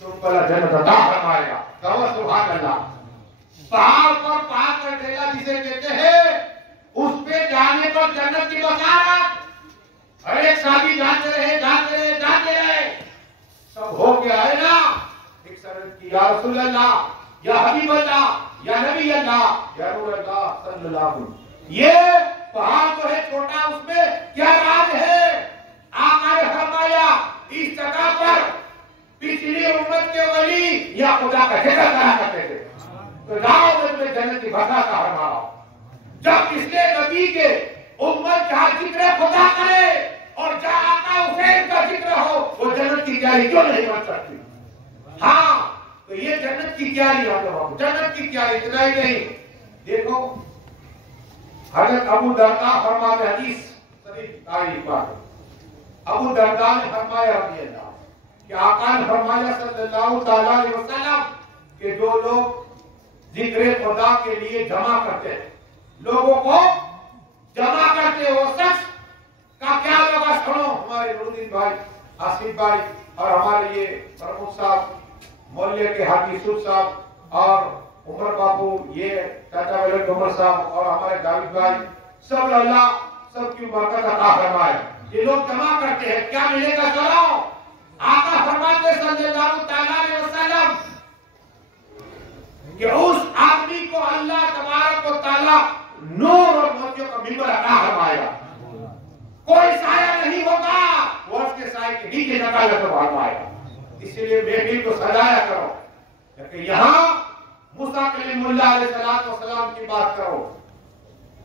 तुमको अल्लाह जन्नत अता फरमाएगा। कहो सुभान अल्लाह। पहाड़ पर पहाड़ का ढेला जिसे कहते हैं, उस पे जाने पर जन्नत की बशारत। हर एक साथी जाते रहे जाते रहे जाते रहे, सब हो गया है ना। एक सरद की या रसूल अल्लाह, या हबीब अल्लाह, या नबी अल्लाह, या नूर अल्लाह सल्लल्लाहु। ये पहाड़ तो है छोटा, उसमें क्या राज है? आका ने फरमाया इस जगह पर पिछली उम्मत के वली या खुदा का जिक्र करा करते थे, तो जाओ में जन्नत की बसा का फरमाओ। जब पिछले नबी के उम्मत जहां जिक्र खुदा करे और जहां आका हुसैन का जिक्र हो, वो जन्नत की तैयारी क्यों नहीं बन सकती? हाँ, तो ये जन्नत की तैयारी हो, जन्नत की तैयारी। इतना ही नहीं, देखो हजरत अबू दरदा फरमाते, हदीस शरीफ तारीफ बात, अबू दरदा ने फरमाया रज़ी अल्लाह कि आका ने फरमाया सल्लल्लाहु तआला अलैहि वसल्लम कि जो लोग जिक्र खुदा के लिए जमा करते हैं, लोगों को जमा करते, वो शख्स का क्या होगा सुनो। हमारे नूरुद्दीन भाई, आसिफ भाई और हमारे ये प्रमुख साहब मोहल्ले के हाजी सूद साहब और उमर बाबू, ये चाचा वाले उमर साहब और हमारे जावेद भाई, सब अल्लाह सबकी बरकत अता फरमाए। ये लोग जमा करते हैं, क्या मिलेगा? चलो आका फरमाते सल्लल्लाहु अलैहि वसल्लम कि उस आदमी को अल्लाह तबारक व तआला नूर और मोतियों का मिंबर अता फरमाएगा। कोई साया नहीं होगा, वो उसके साए के नीचे नकालत फरमाएगा। इसलिए बेटी को सजाया करो, क्योंकि यहाँ मूसा कलीमुल्लाह अलैहिस्सलाम की बात करो,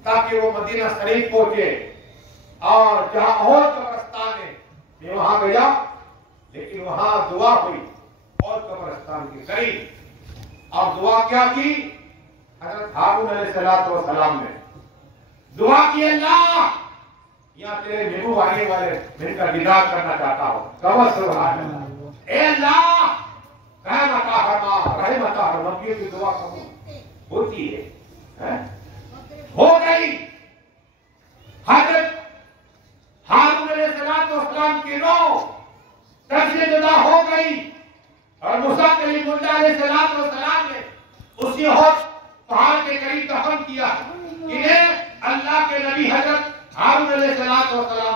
ताकि वो मदीना शरीफ पहुंचे। और जहां और कब्रिस्तान है, मैं वहां गया, लेकिन वहां दुआ हुई और कब्रिस्तान के करीब। और दुआ क्या की? हजरत हारून अलैहिस्सलाम ने दुआ की, अल्लाह यहाँ तेरे महबूब आने वाले, मैं इनका दीदार करना चाहता हूँ। कहो सुभान अल्लाह। ए अल्लाह रहमत की दुआ कबूल होती है? हो गई। हजरत हारून अलैहिस्सलाम की रूह तजले जुदा हो गई और मूसा कलीमुल्लाह अलैहिस्सलाम ने उसी होश पहाड़ के करीब दफन किया। इन्हें अल्लाह के नबी हजरत हारून अलैहिस्सलाम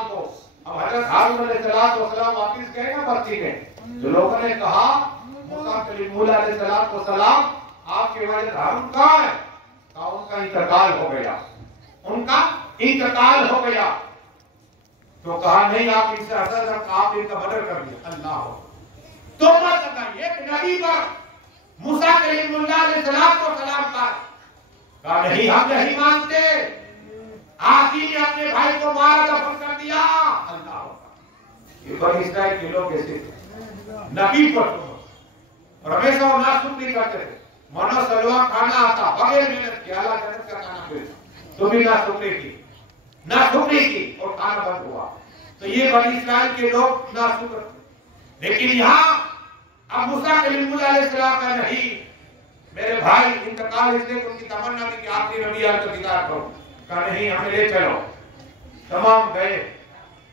को, अब हजरत हारून अलैहिस्सलाम वापिस गए ना बस्ती में, जो लोगों ने कहा मूसा कलीमुल्लाह अलैहिस्सलाम आपके वालिद हारून कहाँ है? कहा उनका इंतकाल हो गया, उनका इंतकाल हो गया। तो कहा नहीं, आप इनसे असर रख, आप इनका मर्डर कर दिया। अल्लाह तो मत बताइए, एक नबी पर मूसा कलीमुल्लाह अलैहिस्सलाम का कहा नहीं, हम नहीं मानते। आखिर ने अपने भाई को मारा, दफन कर दिया। अल्लाह, ये बनी इस्राइल के लोग कैसे नबी पर और हमेशा वो नाशुक्री करते थे। मनो सलवा खाना आता, बगैर मेहनत के अल्लाह जन्नत का खाना मिलता, तो भी नाशुक्री की और खाना बंद हुआ। तो ये बनी इस्राइल के लोग नाशुक्र। लेकिन यहाँ अब मूसा कलीमुल्लाह अलैहिस्सलाम का नहीं, मेरे भाई इंतकाल इसलिए उनकी तमन्ना थी कि आखिरी नबी आकर दीदार करो। कहा नहीं, हमें ले चलो। तमाम गए,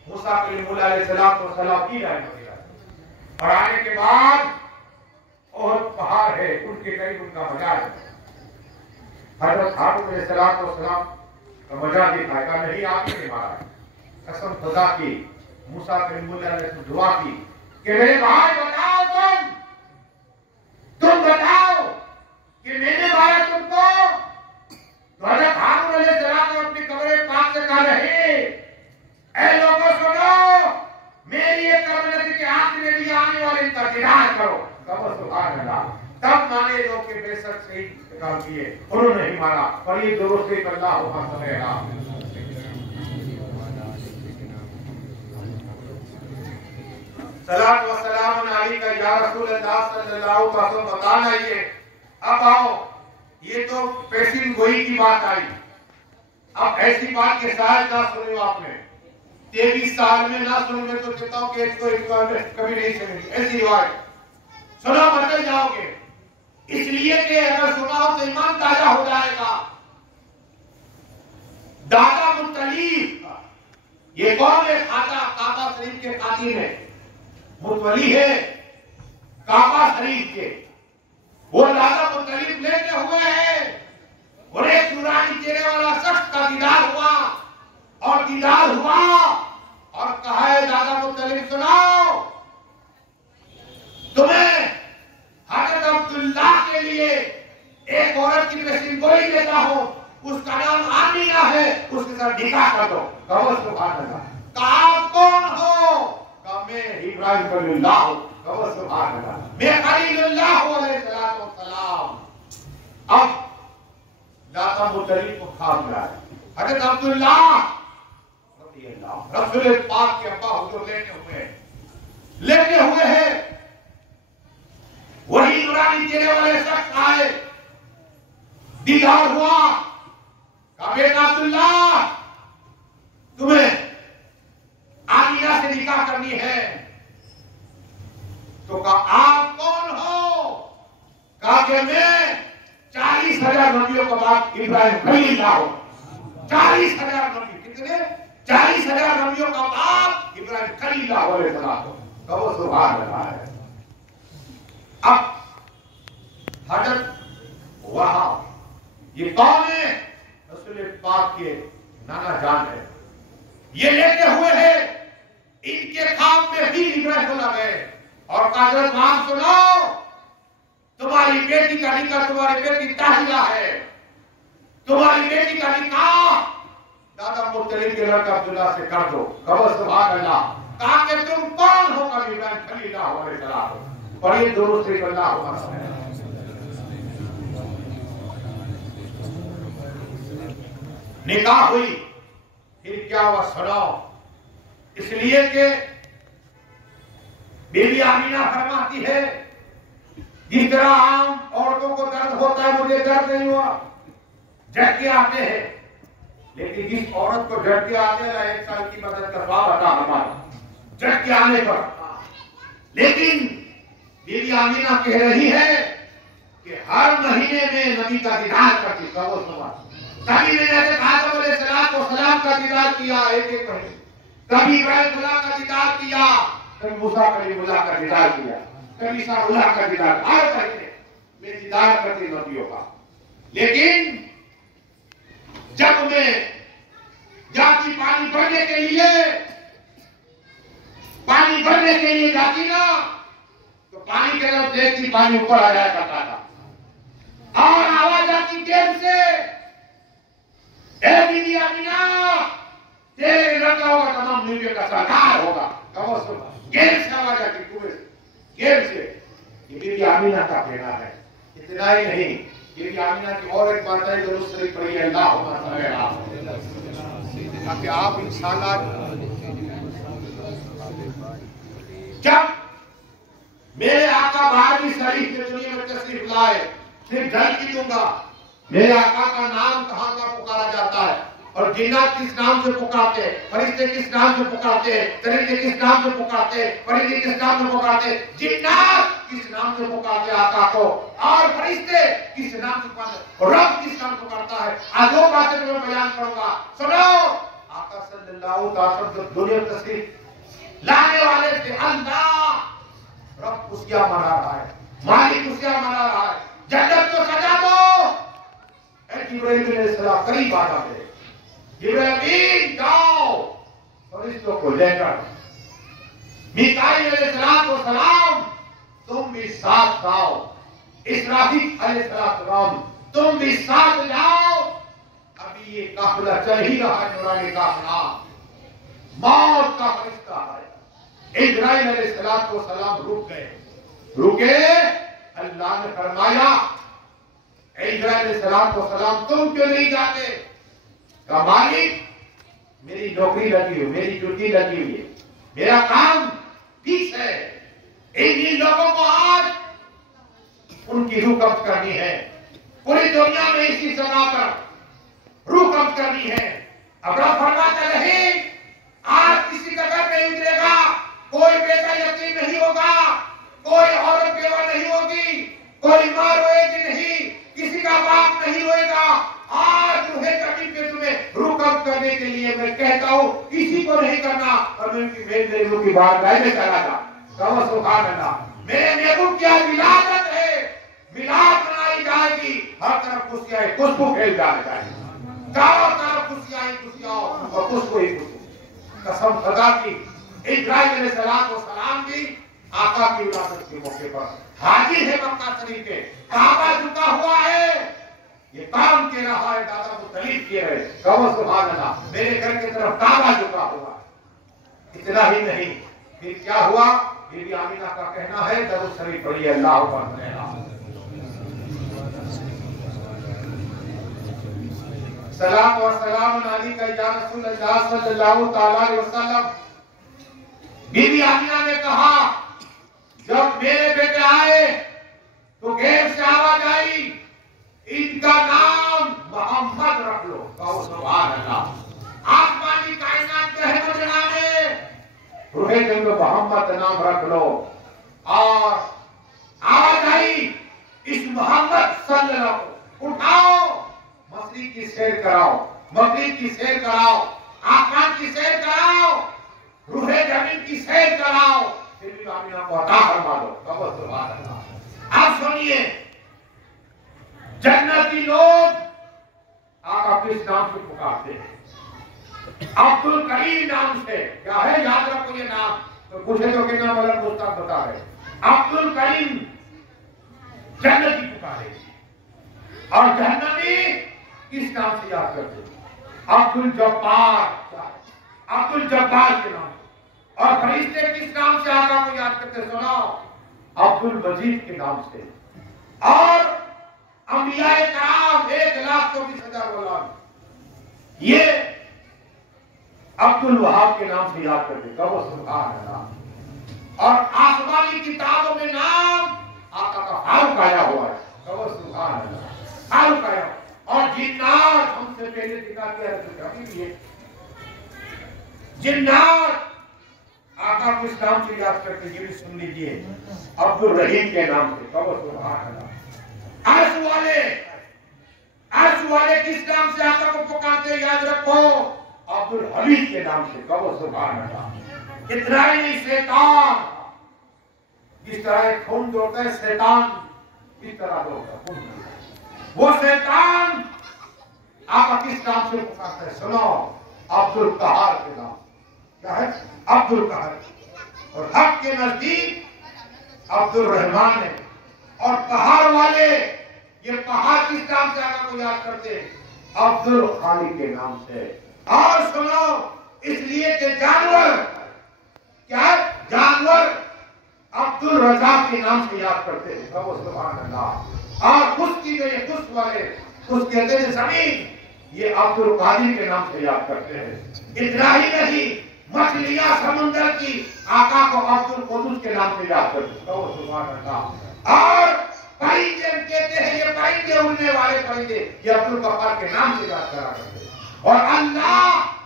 मूसा कलीमुल्लाह अलैहिस्सलाम की राय और आने के बाद और पहाड़ है, उनके करीब उनका मजार है। हजरत हारून अलैहिस्सलाम का मजार दिखाएगा नहीं, आपने नहीं मारा। कसम खुदा की, मूसा कलीमुल्लाह ने दुआ की कि मेरे भाई बताओ, तुम बताओ कि मैंने मारा तुमको? तो हजरत हारून अलैहिस्सलाम ने अपनी कब्र पाक से कहा नहीं, ऐ लोगों सुनो, मेरी एक कब्र नबी के आखिरी नबी आने वाले इनका दीदार करो। कहो सुभान अल्लाह। तब माने लोग के बेशक सही काम किए, उन्होंने नहीं मारा, पर ये दुरुस्त अल्लाह हुआ सलेहा। सलात व सलाम अलैका या रसूल अल्लाह सल्लल्लाहु अलैहि वसल्लम। बताना ये, अब आओ, ये तो पेशीन गोई की बात आई। अब ऐसी बात के साथ ना सुने आपने 23 साल में ना सुने, मैं तो कहता हूँ कि इसको कभी नहीं सुनेगी ऐसी रिवायत। सुना बदल जाओगे, इसलिए कि अगर सुनाओ तो ईमान ताजा हो जाएगा। दादा मुत्तलीब, ये कौन है? खाजा काबा शरीफ के खातिर है, मुतवली है। काबा शरीफ के वो दादा मुत्तलिब लेके हुए हैं और एक नूरानी चेहरे वाला शख्स का दीदार हुआ और दीदार हुआ और कहा है दादा मुत्तलिब सुनाओ, तुम्हें हजरत अब्दुल्लाह के लिए एक औरत की पेशीन गोली देता हूं, उसका नाम आमीना है, उसके साथ निकाह कर दो। कहो सुभान अल्लाह। कहा कौन हो? कहा मैं इब्राहिम खलीलुल्लाह हूं। कहो सुभान अल्लाह। मैं खलीलुल्लाह हूं अलैहिस्सलातु वस्सलाम। अब दादा मुत्तलिब को खाम रहा है हजरत अब्दुल्लाह रसूल पाक के अब्बा हुजूर लेटे हुए हैं। वही नूरानी चेहरे वाले शख्स आए, दीदार हुआ, कहा बेटा अब्दुल्लाह तुम्हें आमिना से निकाह करनी है। तो कहा आप कौन हो? कहा कि मैं 40,000 नबियों के बाद इब्राहिम खलीलुल्लाह हूं। 40,000 नबी, कितने? 40,000 नबियों का बाप इब्राहिम खलीलुल्लाह अलैहिस्सलाम। कहो सुभान अल्लाह। अब हजरत वहां ये कौन है? रसूल पाक के नाना जान है। ये लेते हुए है, इनके खाब में भी इब्राहिम गए और हजरत वहां सुनो, तुम्हारी बेटी का निकाह, तुम्हारी बेटी ताहिरा है, तुम्हारी बेटी का निकाह दादा मुत्तलिब के लड़का अब्दुल्ला से कर दो। कहो सुभान अल्लाह। कहा कि तुम कौन हो? कभी इब्राहिम खलीलुल्लाह अलैहिस्सलाम। और ये दोनों से अल्लाह निकाह हुई। फिर क्या हुआ सुनाओ। इसलिए कि बीबी आमीना फरमाती है जिस तरह आम औरतों को दर्द होता है मुझे दर्द नहीं हुआ, झटके आते हैं, लेकिन जिस औरत को झटके आते हैं 1 साल की मदद का स्वाब आता हमारा झटके आने पर। लेकिन बीबी आमीना कह रही है कि हर महीने में नबी का दीदार करती। कहो सुभान। कभी मैंने आदम अलैहिस्सलाम का दीदार किया एक महीने, कभी इब्राहिम का दीदार किया, कभी मूसा कलीमुल्लाह का दीदार किया, कभी ईसा का दीदार, हर महीने में दीदार करती नबियों का। लेकिन जब मैं जाती पानी भरने के लिए जाती ना, तो पानी के तरफ देखती, पानी ऊपर आ जाया करता था और आवाज आती गेम से, ए बीबी आमीना तेरे लड़का होगा तमाम दुनिया का सरदार होगा। कहो सुन, गेम से आवाज आती, कुएं से, गेम से। ये बीबी आमीना का कहना है। इतना ही नहीं, बीबी आमीना की और एक बात है जो शरीफ पढ़ी है, ताकि आप इंशाअल्लाह जब मेरे आका बाहर भी शरीफ के दुनिया में तशरीफ लाए, सिर्फ झलकी दूंगा मेरे आका का नाम कहां का पुकारा जाता है और जिन्नात किस नाम से पुकारते हैं, फरिश्ते किस नाम से पुकारते हैं, फरिश्ते किस नाम से पुकारते हैं, फरिश्ते किस नाम से पुकारते हैं, जिन्नात किस नाम से पुकारते हैं आका को और फरिश्ते किस नाम से पुकारते हैं, रब किस नाम से पुकारता है। आज दो बातें मैं बयान करूंगा, सुनो। आका सल्लल्लाहु अलैहि वसल्लम दुनिया में तशरीफ लाने वाले थे, अल्लाह रब खुशियां मना रहा है, मालिक खुशियां मना रहा है, जन्नत को सजा दो। जिब्राइल अलैहिस्सलाम करीब आ जाते, जिब्राइल जाओ फरिश्तों को लेकर, मीकाईल अलैहिस्सलाम तुम भी साथ जाओ, इसराफील अलैहिस्सलाम तुम भी साथ जाओ। अभी ये काफिला चल ही रहा है, नूरानी काफिला, मौत का फरिश्ता है। इब्राहिम अलैहिस्सलाम रुके, अल्लाह ने फरमाया इब्राहिम अलैहिस्सलाम तुम क्यों नहीं जाते? कहा मालिक मेरी नौकरी लगी हुई, मेरी ड्यूटी लगी हुई है, मेरा काम फिक्स है, इन लोगों को आज उनकी रूह कब्ज करनी है, पूरी दुनिया में इसी जगह पर रूह कब्ज करनी है। अब रब फरमाते रहे आज किसी का घर नहीं उतरेगा, कोई बेटा यतीम नहीं होगा, कोई औरत बेवा नहीं होगी, कोई मां रोएगी नहीं, किसी का बाप नहीं रोएगा। आज तुम्हें कभी पे तुम्हें रूह कब्ज करने के लिए मैं कहता हूं किसी को नहीं करना और मैं उनकी मेरे रूह की बात में चला था। कहो सुभान अल्लाह। मैंने महबूब क्या तरफ खुशियां खुशबू फैल जाने चाहिए, चारों तरफ खुशियां और खुशबू ही खुशबू। कसम खुदा की इब्राहिम अलैहिस्सलाम भी आका की विरासत के मौके पर हाजिर है मक्का शरीफ के, काबा झुका हुआ है, ये काम के रहा है, दादा मुत्तलिब किए रहे, कहो सुभान अल्लाह, मेरे घर की तरफ काबा झुका हुआ है। इतना ही नहीं, फिर क्या हुआ, बीबी आमिना का कहना है दरूद शरीफ पढ़िए, अल्लाह अकबर, सलाम और सलाम अलैका या रसूल अल्लाह सल्लल्लाहु तआला अलैहि वसल्लम। बीबी आमिना ने कहा जब मेरे बेटे आए तो गैर से आवाज आई, इनका नाम मोहम्मद रख लो, कहो सुभान अल्लाह। आसमानी कायनात के रहमत जनाने रूहे जंग मोहम्मद नाम रख लो, और आवाज आई इस मोहम्मद सल्लल्लाहु, उठाओ मस्जिद की सैर कराओ, मस्जिद की सैर कराओ, आसमान की सैर कराओ, रूहे जमीन की सैर कराओ, फिर भी आमिना को अता फरमा दो, कहो सुभान अल्लाह। आप सुनिए, जन्नती लोग आका किस नाम से पुकारते हैं? अब्दुल करीम नाम से। क्या है, याद रखो ये नाम, तो पूछे तो कितना मतलब मुस्ताद बता रहे, अब्दुल करीम जन्नती पुकारे, और जहन्नमी किस नाम से याद करते हैं? अब्दुल जब्बार, अब्दुल जब्बार के नाम से। और फरिश्ते किस नाम से आका को याद करते, सुनो, अब्दुल मजीद के नाम से। और अंबियाए कराम 1,24,000 औलाद ये अब्दुल वहाब के नाम से याद करते, कहो सुभान अल्लाह। और आसमानी किताबों में नाम आका का फारूक आया हुआ है, कहो सुभान अल्लाह, फारूक आया। और जिन्नात हमसे पहले दिखा दिया है, जिन्नात आका किस नाम से याद करते, ये भी सुन लीजिए, अब्दुल रहीम के नाम से, कहो सुभान अल्लाह। अर्श वाले किस नाम से आका को पुकारते, याद रखो, अब्दुल हमीद के नाम से, कहो सुभान अल्लाह। इतना ही नहीं, शैतान जिस तरह खून दौड़ता है, शैतान इस तरह दौड़ता है खून, वो शैतान आका किस नाम से पुकारता है, सुनो, अब्दुल कहार के नाम। क्या है, अब्दुल कहार। और हक के नजदीक अब्दुल रहमान है, और कहार वाले ये कहार किस नाम से आका को याद करते हैं, अब्दुल खालिक के नाम से। और सुनो, इसलिए कि जानवर, क्या जानवर अब्दुल रज़ाक के नाम से याद करते हैं, कहो सुभान अल्लाह। और कुश्ती में ये कुश्त वाले, कुश्त कहते हैं जमीन, ये अब्दुल कादिर के नाम से याद करते हैं। इतना ही नहीं, मछलियां समुद्र की आका को अब्दुल कुदूस के नाम से याद करते हैं, कहो सुभान अल्लाह। और परिंदे कहते हैं, ये परिंदे उड़ने वाले परिंदे, ये अब्दुल गफ्फार के नाम से याद करा करते हैं। और अल्लाह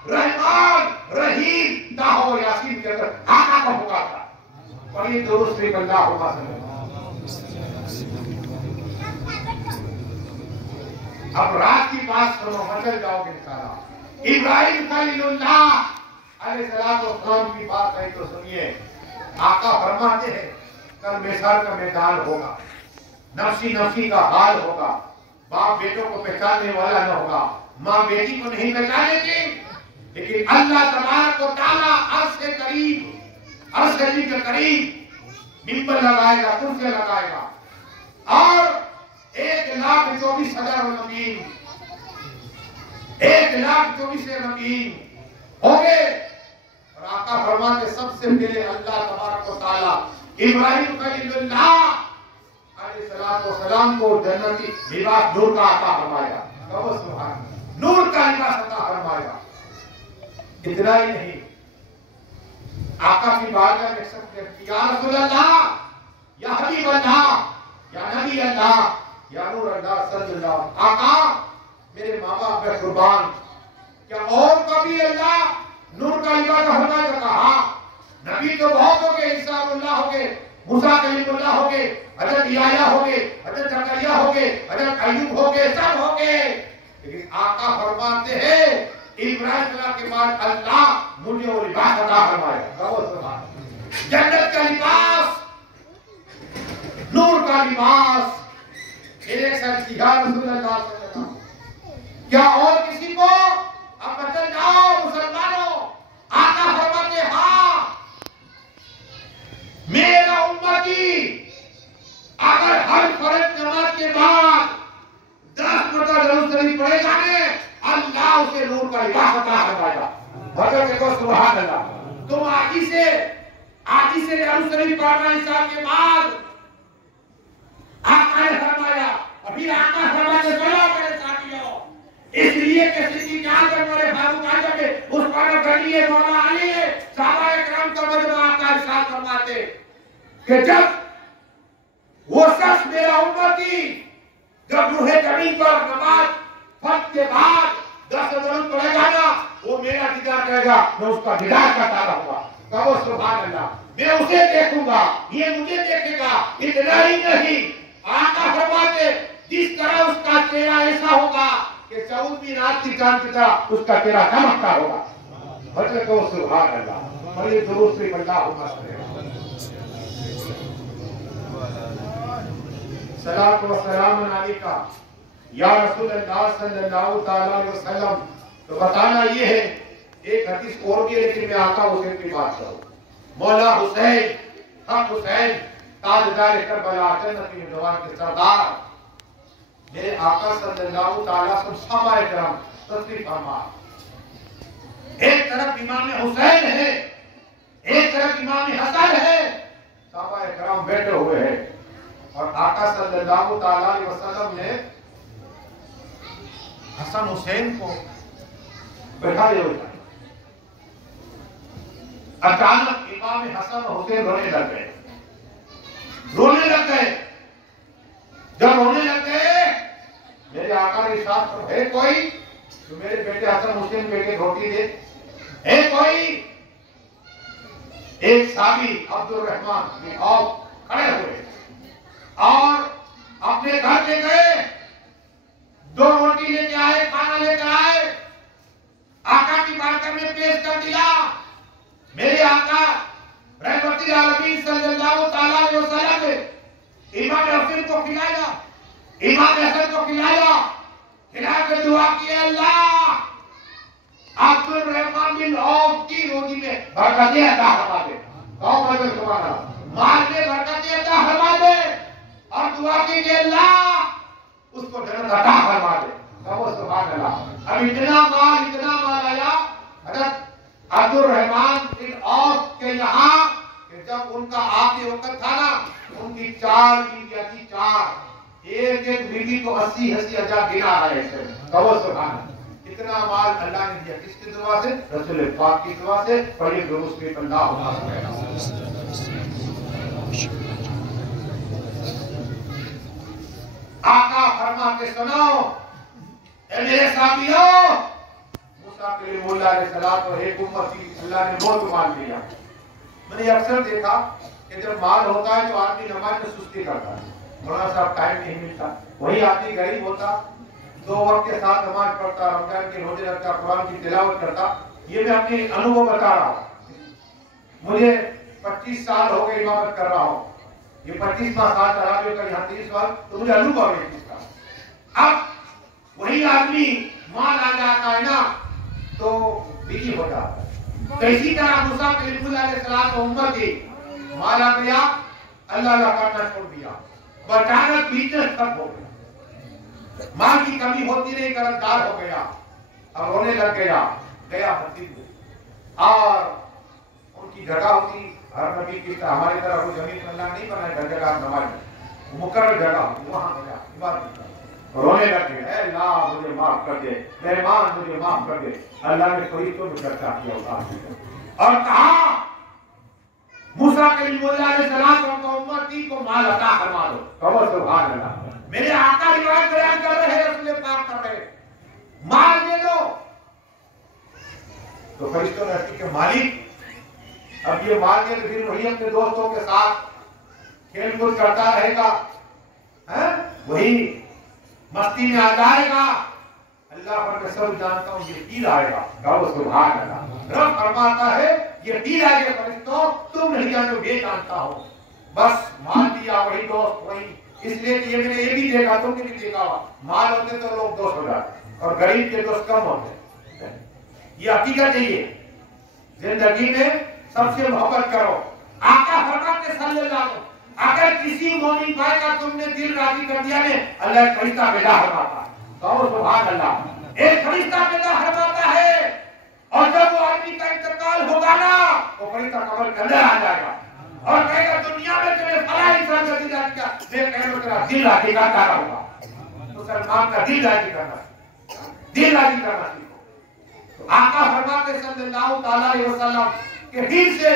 रहमान रहीम ताहो यासीन के अंदर आका को पुकारता, और ये दुरुस्त भी अल्लाह होगा। अब रात की बात सुनो, मचल जाओगे सारा। इब्राहिम खलीलुल्लाह अलैहिस्सलाम की बात है तो सुनिए। आका फरमाते हैं कल मैसार का मैदान होगा, नफसी नफसी का हाल होगा, बाप बेटों को पहचानने वाला न होगा, माँ बेटी को नहीं पहचानेगी, लेकिन अल्लाह तबारक व तआला अर्श के करीब, अर्श के करीब मिंबर लगाएगा, कुर्सी लगाएगा, और 1,24,000 नबीन, 1,24,000 नबीन होंगे। और आका फरमाते सबसे पहले अल्लाह तबारक व तआला इब्राहिम खलीलुल्लाह अलैहिस्सलाम को जन्नती लिबास नूर का अता फरमाया, कहो सुभान, नूर का लिबास अता फरमाया। इतना ही नहीं, आका की बारगाह में सब या रसूल अल्लाह, या हबीब अल्लाह, या नबी अल्लाह, या नूर अल्लाह सल्लल्लाहु। आका मेरे माँ बाप पे कुर्बान, क्या और कभी अल्लाह नूर का लिबास फरमाया? कहा नबी तो बहुत हो गए, ईसा हो गए, मूसा कलीमुल्लाह हो गए, हजरत याया हो गए, हजरत जकरिया हो गए, हजरत अय्यूब हो गए, सब हो गए, लेकिन आका फरमाते हैं इब्राहिम के बाद अल्लाह मुझे वो लिबास अता फरमाया, जन्नत का लिबास, नूर का लिबास। मेरे कहती या रसूल अल्लाह सल्लल्लाहु अलैहि वसल्लम, क्या और किसी को? अब बचल जाओ मुसलमानों। आका फरमाते हाँ, मेरा उम्मती अगर हर फर्ज नमाज के बाद 10 मरतबा दरूद शरीफ पढ़ेगा ने, अल्लाह उसे नूर का लिबास अता फरमाएगा। भजन देखो सुभान अल्लाह। तुम आजी से दरूद शरीफ पढ़ना इंसान के बाद आका ने फरमाया, अभी आका फरमाते चलो मेरे साथियों, इसलिए कि सिद्दीक़ आज़म और फारूक आज़म ने उस पर गलिए मौला अली सहाबा किराम का मजमा आका इरशाद फरमाते कि जब वो शख्स मेरा उम्मती जब रूहे जमीन पर नमाज फर्ज के बाद 10 दरूद पढ़ेगा ना, वो मेरा दीदार करेगा, मैं उसका दीदार करता रहूंगा। कहो सुभान अल्लाह। मैं उसे देखूंगा, ये मुझे देखेगा। इतना ही नहीं, आका फरमाते जिस तरह उसका चेहरा ऐसा होगा कि 14वीं रात की चांद की तरह उसका चेहरा चमकता होगा। भजन कहो सुभान अल्लाह। और ये दुरूद शरीफ अल्लाहुम्मा सलात व सलाम अलैका या रसूल अल्लाह सल्लल्लाहु अलैहि वसल्लम। तो बताना ये है, एक हदीस और भी है, लेकिन मैं आका हुसैन की बात करूं। मौला हुसैन, हक हुसैन, ताजदार करबला, जन्नती नवान के सरदार, मेरे आका सल्लल्लाहु अलैहि वसल्लम सहाबा किराम तशरीफ फरमा। एक तरफ इमाम हुसैन है, एक तरफ इमाम हसन है, सहाबा किराम बैठे हुए हैं और आका सल्लल्लाहु अलैहि वसल्लम ने हसन हुसैन को बैठाए हुए। अचानक इमाम हसन हुसैन रोने लग गए। जब रोने लग गए, मेरे आका ने इरशाद किया, है कोई तो मेरे बेटे हसन हुसैन बेटे रोटी दे। है कोई? एक साहबी अब्दुल रहमान बिन औफ खड़े हुए और अपने घर ले गए, 2 रोटी लेके आए, खाना लेकर आए, आका की बारगाह में पेश कर दिया। मेरे आका रहमतुल आलमीन सल्लल्लाहु अलैहि वसल्लम ने इमाम हसन को खिलाया, इमाम हसन को खिलाया, खिला के दुआ की, अल्लाह अब्दुल रहमान बिन औफ की रोटी में बरकतें अता फरमा दे। कौन बोले सुभान अल्लाह। माल में बरकतें अता फरमा दे और दुआ की कि अल्लाह उसको जन्नत अता फरमा दे। कहो सुभान अल्लाह। अब इतना माल आया हज़रत अब्दुल रहमान बिन औफ के यहाँ कि जब उनका आखिरी वक्त था ना, उनकी 4 बीवियां थी, 4, एक बीवी को 80 हजार दिनार आए थे। कहो सुभान अल्लाह। इतना माल अल्लाह ने दिया, किसकी दुआ से? रसूल पाक की दुआ से। पढ़िए दुरूद शरीफ अल्लाहुम्मा आका फरमाते सुनो, ए मेरे साथियों, मूसा कलीमुल्लाह अलैहिस्सलाम और एक उम्मती अल्लाह ने बहुत माल दिया। मैंने अक्सर देखा कि जब माल होता है तो आदमी नमाज में सुस्ती करता है, थोड़ा सा टाइम नहीं मिलता। वही आदमी गरीब होता, 2 वक्त के साथ नमाज पढ़ता, रमजान के रोजे रखता, कुरान की तिलावत करता। ये मैं अपने अनुभव बता रहा हूँ। मुझे 25 साल हो गए इमामत कर रहा हूँ। ये 25वां साल तरावियों का, यहाँ 30 साल, तो मुझे अनुभव है इसका। अब वही आदमी माल आ जाता है ना तो बिजी हो जाता है। तो इसी तरह मूसा कलीमुल्लाह अलैहिस्सलाम को उम्मत थी, माल आ गया, अल्लाह का करना छोड़ दिया, अचानक बिजनेस ठप हो गया, माल की कमी होती नहीं, कर्जदार हो गया, अब रोने लग गया मस्जिद में। और उनकी जगह होती हर नबी की हमारी तरह वो जमीन पर अल्लाह नहीं बनाए, हर जगह नमाज मुकर्रर जगह होती, वहां गया इबादत, रोने लग गए, अल्लाह मुझे माफ कर दे, मेहमान मुझे माफ कर दे। अल्लाह ने कोई तो चर्चा किया और कहा मूसा कलीमुल्लाह अलैहिस्सलाम को उम्मती को माल अता फरमा दो। कहो सुभान अल्लाह। मेरे आका रिवायत बयान कर रहे हैं, रसूल पाक कर रहे, माल दे दो। तो फरिश्तों ने अर्ज़ की मालिक, अब ये माल दे तो फिर वही अपने दोस्तों के साथ खेल कूद करता रहेगा, वही मस्ती में आ जाएगा। अल्लाह पर मैं सब जानता हूँ, ये पीर आएगा। कहो सुभान अल्लाह। रब फरमाता है ये पीर आएगा फरिश्तों, तुम नहीं जानते, ये जानता हूँ। बस माल दिया, वही दोस्त, वही इसलिए कि ये मैंने ये भी देखा, तुमने भी देखा हुआ, माल होते तो लोग दोस्त हो जाते और गरीब के दोस्त कम होते। ये हकीकत है। ये जिंदगी में सबसे मोहब्बत करो। आका फरमाते सल्लल्लाहु अलैहि वसल्लम, अगर किसी मोमिन भाई का तुमने दिल राजी कर दिया ने, अल्लाह एक फरिश्ता पैदा फरमाता है। कहो सुभान अल्लाह। एक फरिश्ता पैदा फरमाता है और जब वो आदमी का इंतकाल होगा ना, वो फरिश्ता कब्र के अंदर आ जाएगा और कहेगा दुनिया में तुम्हें फला इंसान का दिल राजी किया, मैं कह रहा तेरा दिल राजी करता रहूंगा। मुसलमान का दिल राजी करना, दिल राजी करना सीखो। तो आका फरमाते सल्लल्लाहु अलैहि वसल्लम कि फिर से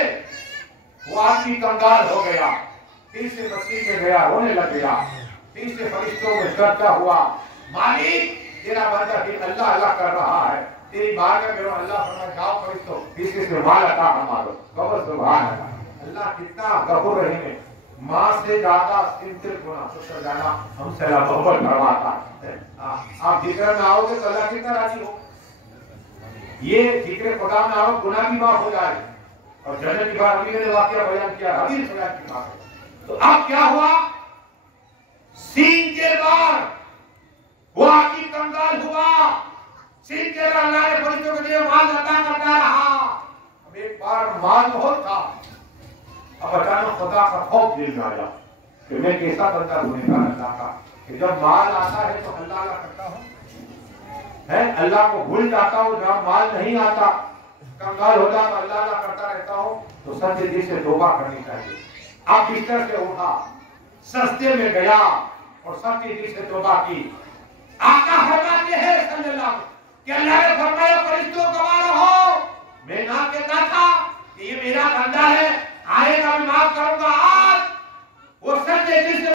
वो आदमी कंगाल हो गया, फिर से मस्जिद में गया, रोने लग गया। फिर से फरिश्तों में चर्चा हुआ, मालिक तेरा बंदा फिर अल्लाह अल्लाह कर रहा है, तेरी बारगाह में अल्लाह फरमाए जाओ फरिश्तों किसी से माल अता हमारो। कहो सुभान अल्लाह। अल्लाह कितना गफूर रहीम है, माँ से ज्यादा सिंतिल गुना शुक्र जाना हमसे अल्लाह मोहब्बत करवाता है। आप जिक्र में आओगे तो अल्लाह कितना राजी हो। ये जिक्र खुदा में आओ, गुनाह की माफ हो जाए और जन्नत की बात अभी मैंने वाकया बयान किया, हदीस बयान की बात है। तो अब क्या हुआ, सीन के बाद वो आदमी कंगाल हुआ, सीन के बाद अल्लाह ने फरिश्तों के लिए माल अता करता रहा। अब एक बार माल बहुत था, अब अचानक खुदा का खौफ दिल में आया कि मैं कैसा बंदा गुनहगार अल्लाह का, कि जब माल आता है तो अल्लाह अल्लाह करता हूं, है अल्लाह को भूल जाता हूं, जब माल नहीं आता कंगाल हो जाता अल्लाह अल्लाह करता रहता हूं। तो सच्चे दिल से तौबा करनी चाहिए। आप बिस्तर से उठा, सस्ते में गया और सच्चे दिल से तौबा की। आका फरमाते हैं सल्लल्लाहु कि अल्लाह ने फरमाया फरिश्तों गवाह रहो, मैं ना कहता था कि ये मेरा बंदा है, आएगा मैं माफ करूंगा। आज वो सच्चे दिल से